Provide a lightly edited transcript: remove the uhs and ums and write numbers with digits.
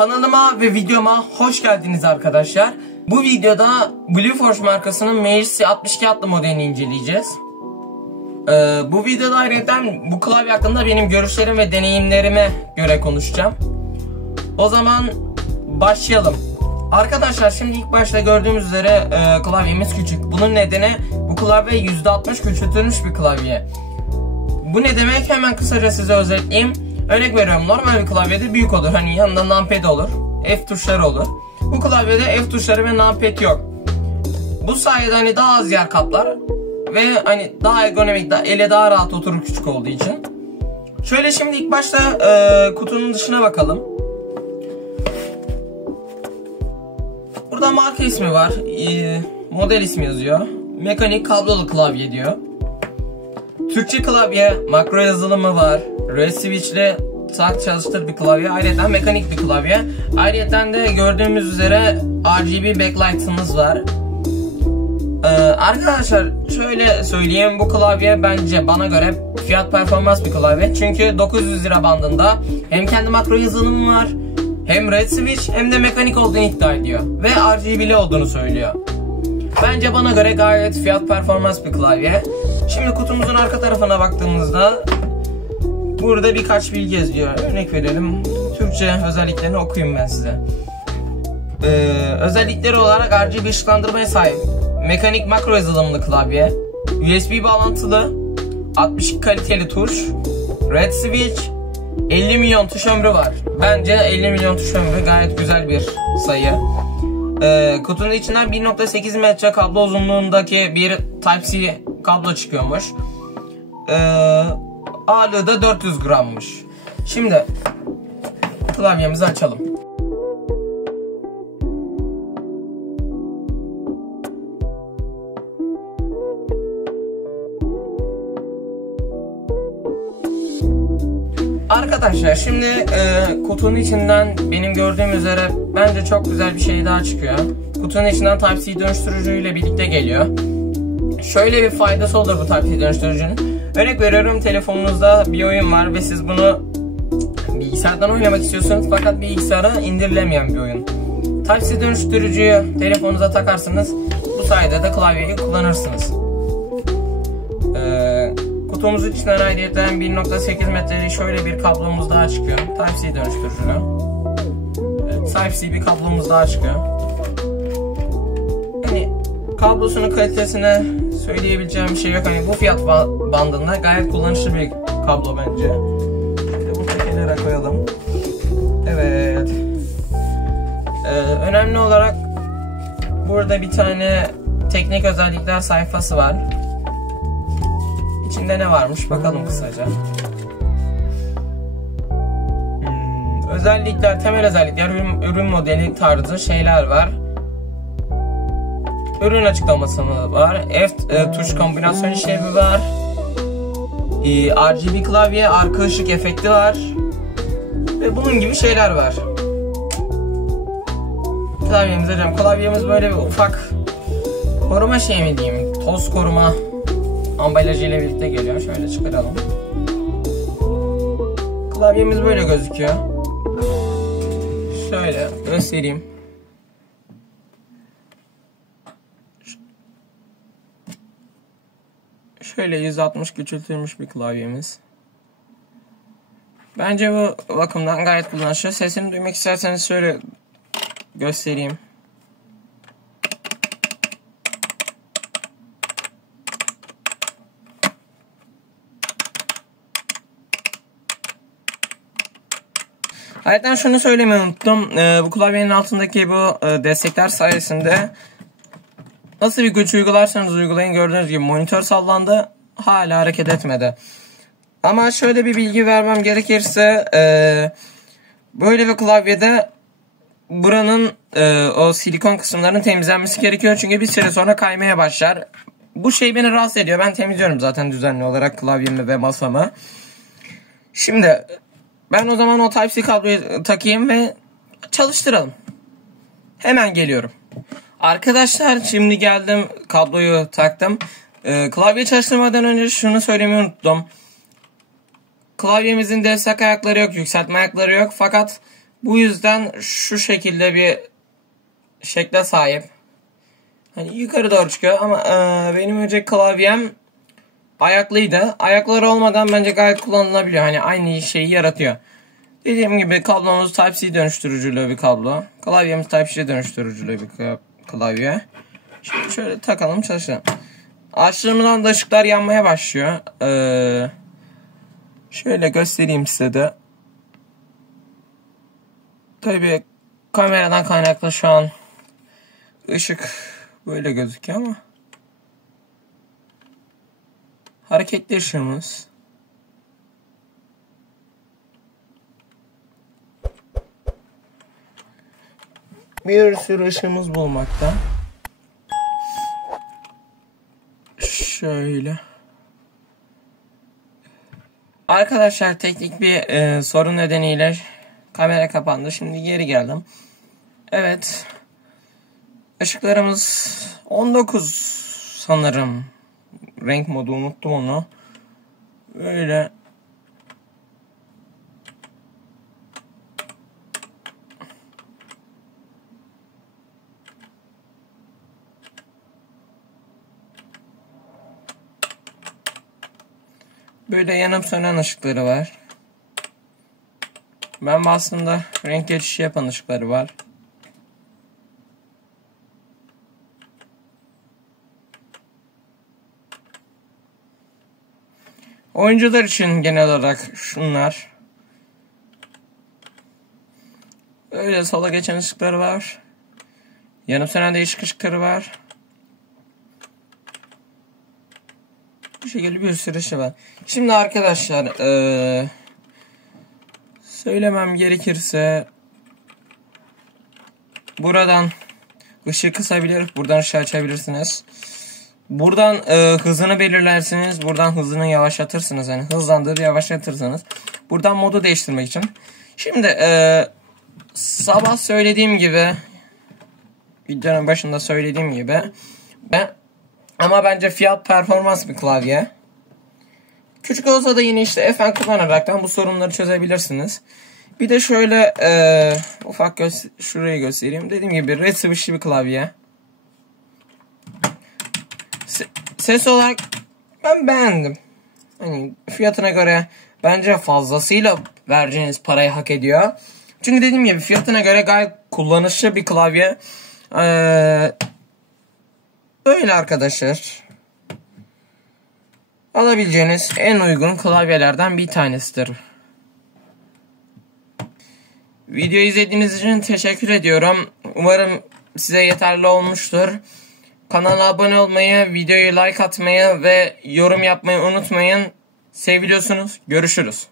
Kanalıma ve videoma hoş geldiniz arkadaşlar. Bu videoda Glueforce markasının Magic 62 adlı modelini inceleyeceğiz. Bu videoda ayrıca bu klavye hakkında benim görüşlerim ve deneyimlerime göre konuşacağım. O zaman başlayalım. Arkadaşlar şimdi ilk başta gördüğümüz üzere klavyemiz küçük. Bunun nedeni bu klavye %60 küçültülmüş bir klavye. Bu ne demek, hemen kısaca size özetleyeyim. Örnek veriyorum, normal bir klavyede büyük olur. Hani yanında numpad olur, F tuşları olur. Bu klavyede F tuşları ve numpad yok. Bu sayede hani daha az yer kaplar ve hani daha ergonomik, ele daha rahat oturur küçük olduğu için. Şöyle şimdi ilk başta kutunun dışına bakalım. Burada marka ismi var, model ismi yazıyor. Mekanik kablolu klavye diyor. Türkçe klavye, makro yazılımı var. Red switch'le tak çalıştır bir klavye. Ayrıca mekanik bir klavye. Ayrıca de gördüğümüz üzere RGB backlight'ımız var. Arkadaşlar şöyle söyleyeyim, bu klavye bence bana göre fiyat performans bir klavye. Çünkü 900 lira bandında hem kendi makro yazılımı var, hem red switch hem de mekanik olduğunu iddia ediyor. Ve RGB'li olduğunu söylüyor. Bence bana göre gayet fiyat performans bir klavye. Şimdi kutumuzun arka tarafına baktığımızda burada birkaç bilgi yazıyor. Örnek verelim. Türkçe özelliklerini okuyayım ben size. Özellikleri olarak RGB ışıklandırmaya sahip. Mekanik makro yazılımlı klavye. USB bağlantılı. 62 kaliteli tuş. Red switch. 50 milyon tuş ömrü var. Bence 50 milyon tuş ömrü gayet güzel bir sayı. Kutunun içinden 1.8 metre kablo uzunluğundaki bir Type-C kablo çıkıyormuş. Ağırlığı da 400 grammış. Şimdi klavyemizi açalım. Arkadaşlar şimdi kutunun içinden benim gördüğüm üzere bence çok güzel bir şey daha çıkıyor. Kutunun içinden Type-C dönüştürücüyle birlikte geliyor. Şöyle bir faydası olur bu Type-C dönüştürücünün. Örnek veriyorum, telefonunuzda bir oyun var ve siz bunu bilgisayardan oynamak istiyorsunuz fakat bilgisayara indirilemeyen bir oyun. Type-C dönüştürücüyü telefonunuza takarsınız. Bu sayede de klavyeyi kullanırsınız. Kutumuzun içinden ayrıca 1.8 metrelik şöyle bir kablomuz daha çıkıyor. Type-C dönüştürücü. Type-C bir kablomuz daha çıkıyor. Hani kablosunun kalitesine söyleyebileceğim bir şey yok. Hani bu fiyat bandında gayet kullanışlı bir kablo bence. Şimdi bunu kenara koyalım. Evet. Önemli olarak burada bir tane teknik özellikler sayfası var. İçinde ne varmış bakalım kısaca. Özellikler, temel özellikler, ürün modeli tarzı şeyler var. Ürün açıklaması var. F tuş kombinasyon işlevi var. RGB klavye, arka ışık efekti var. Ve bunun gibi şeyler var. Klavyemiz böyle bir ufak koruma şey mi diyeyim, toz koruma ambalajı ile birlikte geliyor. Şöyle çıkaralım. Klavyemiz böyle gözüküyor. Şöyle göstereyim. Şöyle 160 küçültülmüş bir klavyemiz. Bence bu bakımdan gayet kullanışlı. Sesini duymak isterseniz şöyle göstereyim. Ayrıca şunu söylemeyi unuttum. Bu klavyenin altındaki bu destekler sayesinde nasıl bir güç uygularsanız uygulayın, gördüğünüz gibi monitör sallandı. Hala hareket etmedi. Ama şöyle bir bilgi vermem gerekirse böyle bir klavyede buranın o silikon kısımlarının temizlenmesi gerekiyor. Çünkü bir süre sonra kaymaya başlar. Bu şey beni rahatsız ediyor. Ben temizliyorum zaten düzenli olarak klavyemi ve masamı. Şimdi ben o zaman o Type-C kabloyu takayım ve çalıştıralım. Hemen geliyorum. Arkadaşlar şimdi geldim, kabloyu taktım. Klavye çalıştırmadan önce şunu söylemeyi unuttum. Klavyemizin destek ayakları yok, yükseltme ayakları yok. Fakat Bu yüzden şu şekilde bir şekle sahip. Hani yukarı doğru çıkıyor ama benim önce klavyem ayaklıydı. Ayakları olmadan bence gayet kullanılabiliyor. Hani aynı şeyi yaratıyor. Dediğim gibi kablomuz Type-C dönüştürücülü bir kablo. Klavyemiz Type-C dönüştürücülü bir klavye. Şimdi şöyle takalım, çalışalım. Açtığımdan da ışıklar yanmaya başlıyor. Şöyle göstereyim size de. Tabii kameradan kaynaklı şu an ışık böyle gözüküyor ama hareketli ışığımız. Bir sürü ışığımız bulmakta. Şöyle. Arkadaşlar teknik bir sorun nedeniyle kamera kapandı. Şimdi geri geldim. Evet. Işıklarımız 19 sanırım. Renk modu, unuttum onu. Böyle. Böyle yanıp sönen ışıkları var. Ben aslında renk geçişi yapan ışıkları var. Oyuncular için genel olarak şunlar. Öyle sola geçen ışıkları var. Yanıp sönen değişik ışıkları var. Bu şekilde bir sürü şey var. Şimdi arkadaşlar söylemem gerekirse buradan ışığı kısabilir, buradan ışığı açabilirsiniz. Buradan hızını belirlersiniz, buradan hızını yavaşlatırsınız. Yani hızlandırır, yavaşlatırsınız. Buradan modu değiştirmek için. Şimdi sabah söylediğim gibi, videonun başında söylediğim gibi, ama bence fiyat performans bir klavye. Küçük olsa da yine işte FN kullanaraktan bu sorunları çözebilirsiniz. Bir de şöyle ufak şurayı göstereyim. Dediğim gibi red switch'li bir klavye. Ses olarak ben beğendim. Hani fiyatına göre bence fazlasıyla vereceğiniz parayı hak ediyor. Çünkü dediğim gibi fiyatına göre gayet kullanışlı bir klavye. Böyle arkadaşlar. Alabileceğiniz en uygun klavyelerden bir tanesidir. Videoyu izlediğiniz için teşekkür ediyorum. Umarım size yeterli olmuştur. Kanala abone olmayı, videoyu like atmayı ve yorum yapmayı unutmayın. Seviliyorsunuz. Görüşürüz.